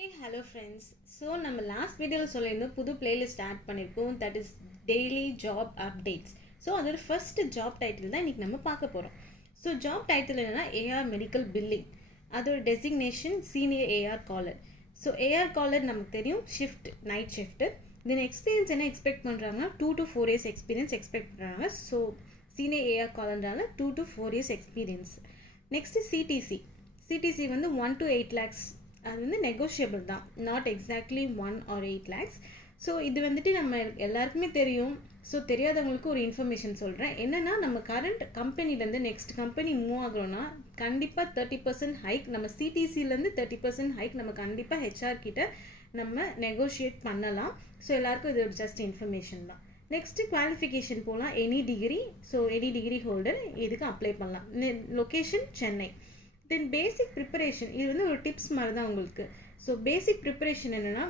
Hello friends. So நம்ம last வீடியோவில் சொல்லியிருந்தோம் புது பிளேலிஸ்ட் ஆட் பண்ணியிருக்கோம், that is daily job updates. So அதோட ஃபர்ஸ்ட் ஜாப் டைட்டில் தான் இன்றைக்கி நம்ம பார்க்க போகிறோம். ஸோ ஜாப் டைட்டில் என்னென்னா ஏஆர் மெடிக்கல் பில்லிங், அதோட designation senior AR caller. So AR caller நமக்கு தெரியும் shift, night shift. Then experience என்ன எக்ஸ்பெக்ட் பண்ணுறாங்கன்னா 2 to 4 years எக்ஸ்பீரியன்ஸ் எக்ஸ்பெக்ட் பண்ணுறாங்க. ஸோ சீனியர் ஏஆர் காலர்னால 2 to 4 years experience. Next CTC வந்து 1 to 8 lakhs. அது வந்து நெகோஷியபிள் தான், not exactly 1 or 8 lakhs. So இது வந்துட்டு நம்ம எல்லாருக்குமே தெரியும். ஸோ தெரியாதவங்களுக்கு ஒரு இன்ஃபர்மேஷன் சொல்கிறேன். என்னென்னா நம்ம கரண்ட் கம்பெனிலேருந்து நெக்ஸ்ட் கம்பெனி மூவ் ஆகிறோன்னா கண்டிப்பாக 30% ஹைக், நம்ம சிடிசிலேருந்து 30% ஹைக் நம்ம கண்டிப்பாக ஹெச்ஆர் கிட்ட நம்ம நெகோஷியேட் பண்ணலாம். ஸோ எல்லாருக்கும் இது ஒரு ஜஸ்ட் இன்ஃபர்மேஷன் தான். நெக்ஸ்ட்டு குவாலிஃபிகேஷன் போகலாம், any degree. So any degree holder இதுக்கு அப்ளை பண்ணலாம். Location Chennai. Then basic preparation, இது வந்து ஒரு டிப்ஸ் மாதிரி தான் உங்களுக்கு. ஸோ பேசிக் ப்ரிப்பரேஷன் என்னென்னா,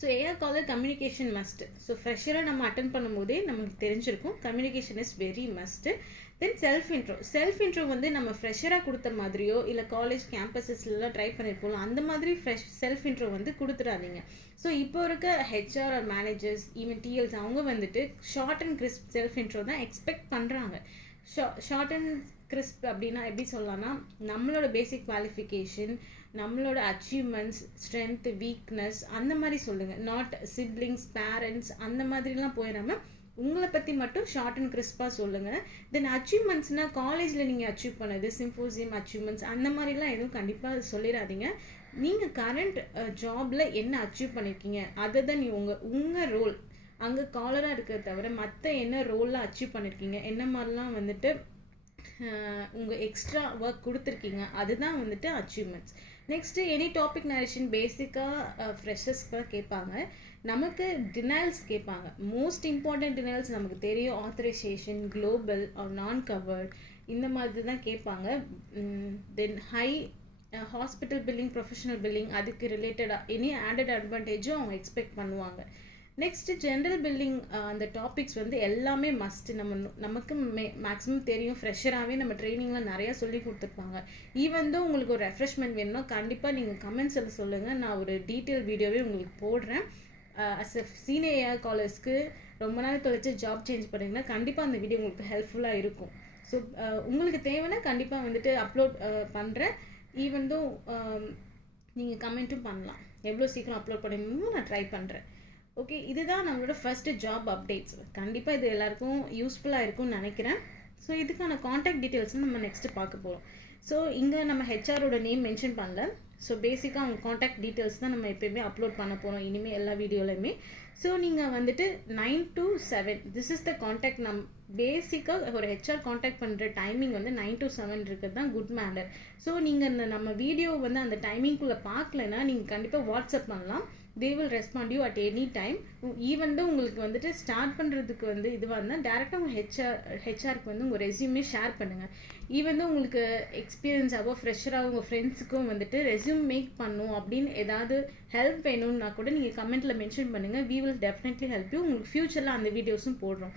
so AR caller communication must. So ஃப்ரெஷராக நம்ம அட்டன் பண்ணும்போதே நமக்கு தெரிஞ்சிருக்கும் communication is very must. Then self intro வந்து நம்ம ஃப்ரெஷராக கொடுத்த மாதிரியோ இல்லை காலேஜ் கேம்பஸஸ்லாம் ட்ரை பண்ணியிருப்போம் அந்த மாதிரி செல்ஃப் இன்ட்ரோ வந்து கொடுத்துடாதீங்க. ஸோ இப்போ இருக்க ஹெச்ஆர் ஆர் மேனேஜர்ஸ் ஈவன் டிஎல்ஸ் அவங்க வந்துட்டு short and crisp self intro தான் எக்ஸ்பெக்ட் பண்ணுறாங்க. ஷார்ட் அண்ட் கிறிஸ்ப் அப்படின்னா எப்படி சொல்லலாம்னா, நம்மளோட பேசிக் குவாலிஃபிகேஷன், நம்மளோட அச்சீவ்மெண்ட்ஸ், ஸ்ட்ரென்த், வீக்னஸ் அந்த மாதிரி சொல்லுங்கள். நாட் சிப்ளிங்ஸ், பேரண்ட்ஸ் அந்த மாதிரிலாம் போயிடாமல் உங்களை பற்றி மட்டும் ஷார்ட் அண்ட் கிறிஸ்பாக சொல்லுங்கள். தென் அச்சீவ்மெண்ட்ஸ்னால் காலேஜில் நீங்கள் அச்சீவ் பண்ணது, சிம்போசியம் அச்சீவ்மெண்ட்ஸ் அந்த மாதிரிலாம் எதுவும் கண்டிப்பாக சொல்லிடாதீங்க. நீங்கள் கரண்ட் ஜாபில் என்ன அச்சீவ் பண்ணியிருக்கீங்க அதை தான் உங்கள் ரோல் அங்கே காலராக இருக்கிறத தவிர மற்ற என்ன ரோல்லாம் அச்சீவ் பண்ணியிருக்கீங்க, என்ன மாதிரிலாம் வந்துட்டு உங்கள் எக்ஸ்ட்ரா ஒர்க் கொடுத்துருக்கீங்க, அதுதான் வந்துட்டு achievements. Next any topic narration பேசிக்காக ஃப்ரெஷர்ஸ்க்கு தான் கேட்பாங்க. நமக்கு டினைல்ஸ் கேட்பாங்க. மோஸ்ட் இம்பார்ட்டன்ட் டினைல்ஸ் நமக்கு தெரியும், ஆத்தரைசேஷன், குளோபல் ஆர் நான் கவர்ட் இந்த மாதிரி தான் கேட்பாங்க. Then high hospital billing, professional billing அதுக்கு ரிலேட்டடாக எனி ஆடட் அட்வான்டேஜும் அவங்க எக்ஸ்பெக்ட் பண்ணுவாங்க. நெக்ஸ்ட்டு ஜென்ரல் பில்டிங், அந்த டாபிக்ஸ் வந்து எல்லாமே மஸ்ட்டு. நமக்கு மேக்ஸிமம் தெரியும், ஃப்ரெஷராகவே நம்ம ட்ரைனிங்லாம் நிறையா சொல்லி கொடுத்துருப்பாங்க. ஈவன் தான் உங்களுக்கு ஒரு ரெஃப்ரெஷ்மெண்ட் வேணும்னா கண்டிப்பாக நீங்கள் கமெண்ட்ஸில் சொல்லுங்கள், நான் ஒரு டீட்டெயில் வீடியோவே உங்களுக்கு போடுறேன். அஸ் எ சீனியர் ஏஆர் காலர்ஸ்க்கு ரொம்ப நாள் கழிச்சு ஜாப் சேஞ்ச் பண்ணிங்கன்னா கண்டிப்பாக அந்த வீடியோ உங்களுக்கு ஹெல்ப்ஃபுல்லாக இருக்கும். ஸோ உங்களுக்கு தேவைன்னா கண்டிப்பாக வந்துட்டு அப்லோட் பண்ணுறேன். ஈவன் தான் நீங்கள் கமெண்ட்டும் பண்ணலாம். எவ்வளோ சீக்கிரம் அப்லோட் பண்ணிடணுமோ நான் ட்ரை பண்ணுறேன். ஓகே, இதுதான் நம்மளோட ஃபஸ்ட்டு ஜாப் அப்டேட்ஸ். கண்டிப்பாக இது எல்லாருக்கும் யூஸ்ஃபுல்லாக இருக்கும்னு நினைக்கிறேன். ஸோ இதுக்கான காண்டாக்ட் டீட்டெயில்ஸ் நம்ம நெக்ஸ்ட்டு பார்க்க போகிறோம். ஸோ இங்கே நம்ம ஹெச்ஆரோட நேம் மென்ஷன் பண்ணல. ஸோ பேசிக்காக அவங்க காண்டாக்ட் டீட்டெயில்ஸ் தான் நம்ம எப்போயுமே அப்லோட் பண்ண போகிறோம் இனிமேல் எல்லா வீடியோலையுமே. ஸோ நீங்கள் வந்துட்டு 9 to 7 this is the contact. பேசிக்காக ஒரு ஹெச்ஆர் காண்டாக்ட் பண்ணுற டைமிங் வந்து 9 to 7 இருக்கிறது தான் குட் மேனர். ஸோ நீங்கள் இந்த நம்ம வீடியோ வந்து அந்த டைமிங்குள்ளே பார்க்கலன்னா நீங்கள் கண்டிப்பாக வாட்ஸ்அப் பண்ணலாம். they will respond you at any time. Even தான் உங்களுக்கு வந்துட்டு ஸ்டார்ட் பண்ணுறதுக்கு வந்து இதுவாக இருந்தால் டேரெக்டாக உங்கள் ஹெச்ஆருக்கு வந்து உங்கள் ரெஸ்யூமே ஷேர் பண்ணுங்கள். ஈவன் தான் உங்களுக்கு எக்ஸ்பீரியன்ஸாகவோ ஃப்ரெஷராக உங்கள் ஃப்ரெண்ட்ஸுக்கும் வந்துட்டு ரெஸ்யூம் மேக் பண்ணும் அப்படின்னு ஏதாவது ஹெல்ப் வேணும்னா கூட நீங்கள் கமெண்ட்டில் மென்ஷன் பண்ணுங்கள். we will definitely help you. உங்களுக்கு ஃப்யூச்சரில் அந்த வீடியோஸும் போடுறோம்.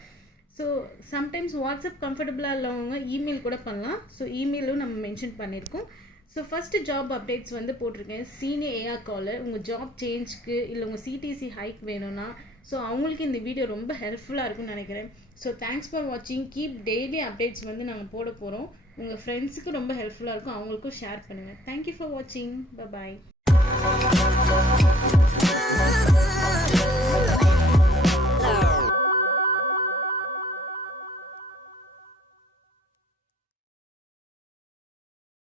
ஸோ சம்டைம்ஸ் வாட்ஸ்அப் கம்ஃபர்டபுளாக இல்லவங்க இமெயில் கூட பண்ணலாம். ஸோ இமெயிலும் நம்ம மென்ஷன் பண்ணியிருக்கோம். ஸோ ஃபஸ்ட்டு ஜாப் அப்டேட்ஸ் வந்து போட்டிருக்கேன். சீனியர் ஏஆர் காலர், உங்கள் ஜாப் சேஞ்சுக்கு இல்லை உங்கள் சிடிசி ஹைக் வேணும்னா ஸோ அவங்களுக்கு இந்த வீடியோ ரொம்ப ஹெல்ப்ஃபுல்லாக இருக்கும்னு நினைக்கிறேன். ஸோ தேங்க்ஸ் ஃபார் வாட்சிங். கீப் டெய்லி அப்டேட்ஸ் வந்து நாங்கள் போட போகிறோம். உங்கள் ஃப்ரெண்ட்ஸுக்கு ரொம்ப ஹெல்ப்ஃபுல்லாக இருக்கும், அவங்களுக்கும் ஷேர் பண்ணுங்கள். தேங்க்யூ ஃபார் வாட்சிங். பை.